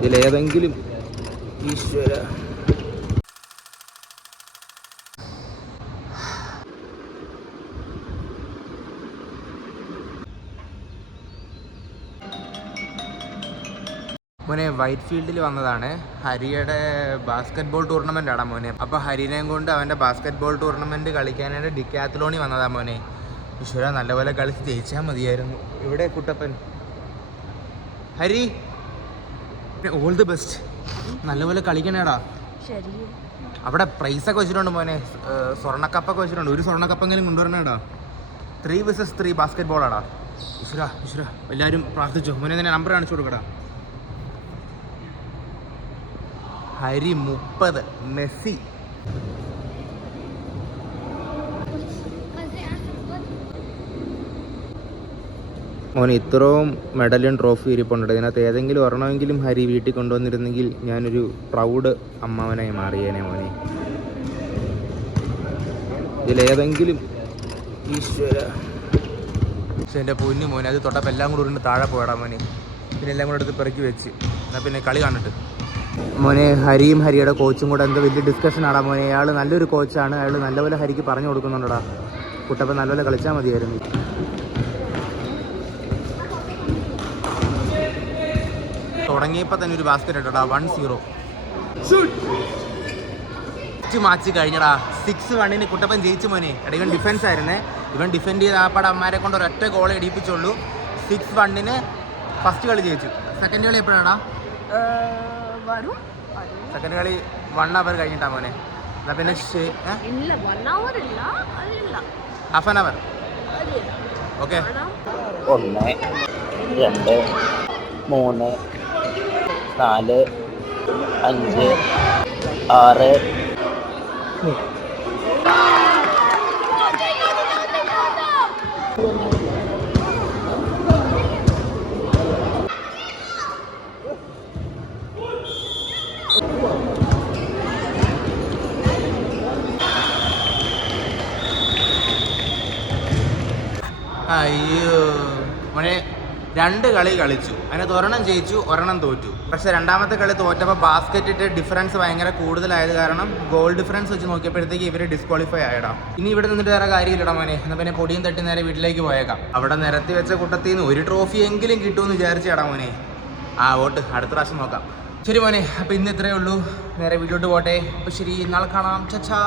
ഇതിലേതെങ്കിലും ഈശ്വര മോനെ വൈറ്റ് ഫീൽഡിൽ വന്നതാണ്. ഹരിയുടെ ബാസ്കറ്റ് ബോൾ ടൂർണമെൻ്റ് ആണ് മോനെ. അപ്പോൾ ഹരിനെയും കൊണ്ട് അവൻ്റെ ബാസ്കറ്റ് ബോൾ ടൂർണമെൻറ്റ് കളിക്കാനായിട്ട് ഡിക്കാത്തലോണി വന്നതാ മോനെ. ഈശ്വര നല്ലപോലെ കളിച്ച് ജയിച്ചാൽ മതിയായിരുന്നു. ഇവിടെ Kuttappan Hari all the best. നല്ലപോലെ കളിക്കണേടാ. അവിടെ പ്രൈസൊക്കെ വെച്ചിട്ടുണ്ട് മോനെ. സ്വർണ്ണക്കപ്പൊക്കെ വെച്ചിട്ടുണ്ട്. ഒരു സ്വർണ്ണക്കപ്പെങ്കിലും കൊണ്ടുവരണേടാ. 3 vs 3 ബാസ്കറ്റ് ബോളാടാ. ഈശ്വര ഈശ്വര എല്ലാവരും പ്രാർത്ഥിച്ചോ മോനെ. തന്നെ നമ്പർ കാണിച്ചു കൊടുക്കടാ. ഹരി 30, മെസ്സി മോനെ. ഇത്രയും മെഡലും ട്രോഫി ഇരിപ്പുണ്ട്. ഇതിനകത്ത് ഏതെങ്കിലും ഒരെണ്ണമെങ്കിലും ഹരി വീട്ടിൽ കൊണ്ടുവന്നിരുന്നെങ്കിൽ ഞാനൊരു പ്രൗഡ് അമ്മാവനായി മാറിയേനെ മോനെ. ഇതിലേതെങ്കിലും ഈശ്വര. പക്ഷെ എൻ്റെ പൊന്നു മോനെ, അത് തൊട്ടപ്പോൾ എല്ലാം കൂടെ ഉരുണ്ട് താഴെ പോയടാ മോനെ. പിന്നെ എല്ലാം കൂടെ എടുത്ത് പെറുക്കി വെച്ച്. എന്നാൽ പിന്നെ കളി കാണിട്ട് മോനെ. ഹരിയും ഹരിയുടെ കോച്ചും കൂടെ എന്തോ വലിയ ഡിസ്കഷൻ ആടാ മോനെ. അയാൾ നല്ലൊരു കോച്ചാണ്. അയാൾ നല്ലപോലെ ഹരിക്ക് പറഞ്ഞു കൊടുക്കുന്നുണ്ടടാ. കുട്ടപ്പം നല്ലപോലെ കളിച്ചാൽ മതിയായിരുന്നു. തുടങ്ങിയപ്പോൾ തന്നെ ഒരു ബാസ്കറ്റ് ഇട്ടടാ. 1-0 മാച്ച് കഴിഞ്ഞടാ. 6-1 കുട്ടപ്പൻ ജയിച്ചു മോനെ. എടാ ഇവൻ ഡിഫൻസ് ആയിരുന്നേ. ഇവൻ ഡിഫെൻഡ് ചെയ്ത് ആപ്പാടെ അമ്മമാരെ കൊണ്ട് ഒരൊറ്റ ഗോൾ ഇടിപ്പിച്ചുള്ളൂ. 6-1 ഫസ്റ്റ് കളി ജയിച്ചു. സെക്കൻഡ് കളി എപ്പോഴാടാ? സെക്കൻഡ് കളി 1 hour കഴിഞ്ഞിട്ടാ മോനെ. എന്നാ പിന്നെ ഹാഫ് ആൻ അവർ. ഓക്കെ 1 2 3 4 5 6 അയ്യോ മോനെ. 2 കളി കളിച്ചു. അതിനകത്ത് ഒരെണ്ണം ജയിച്ചു, ഒരെണ്ണം തോറ്റു. പക്ഷേ രണ്ടാമത്തെ കളി തോറ്റപ്പോൾ ബാസ്കറ്റ് ഇട്ട് ഡിഫറൻസ് ഭയങ്കര കൂടുതലായത് കാരണം ഗോൾ ഡിഫറൻസ് വെച്ച് നോക്കിയപ്പോഴത്തേക്ക് ഇവർ ഡിസ്ക്വാളിഫൈ ആയിടാം. ഇനി ഇവിടെ നിന്നിട്ട് വേറെ കാര്യമില്ലടാ മോനെ. എന്നാൽ പിന്നെ പൊടിയും തട്ടി നേരെ വീട്ടിലേക്ക് പോയേക്കാം. അവിടെ നിരത്തി വെച്ച കൂട്ടത്തിൽ നിന്ന് ഒരു ട്രോഫി എങ്കിലും കിട്ടുമെന്ന് വിചാരിച്ചാടാ മോനെ. വോട്ട് അടുത്ത പ്രാവശ്യം നോക്കാം. ശരി മോനെ, അപ്പോൾ ഇന്ന് ഇത്രയേ ഉള്ളൂ. നേരെ വീട്ടിലോട്ട് പോട്ടെ. അപ്പോൾ ശരി, നാളെ കാണാം. ചച്ചാ.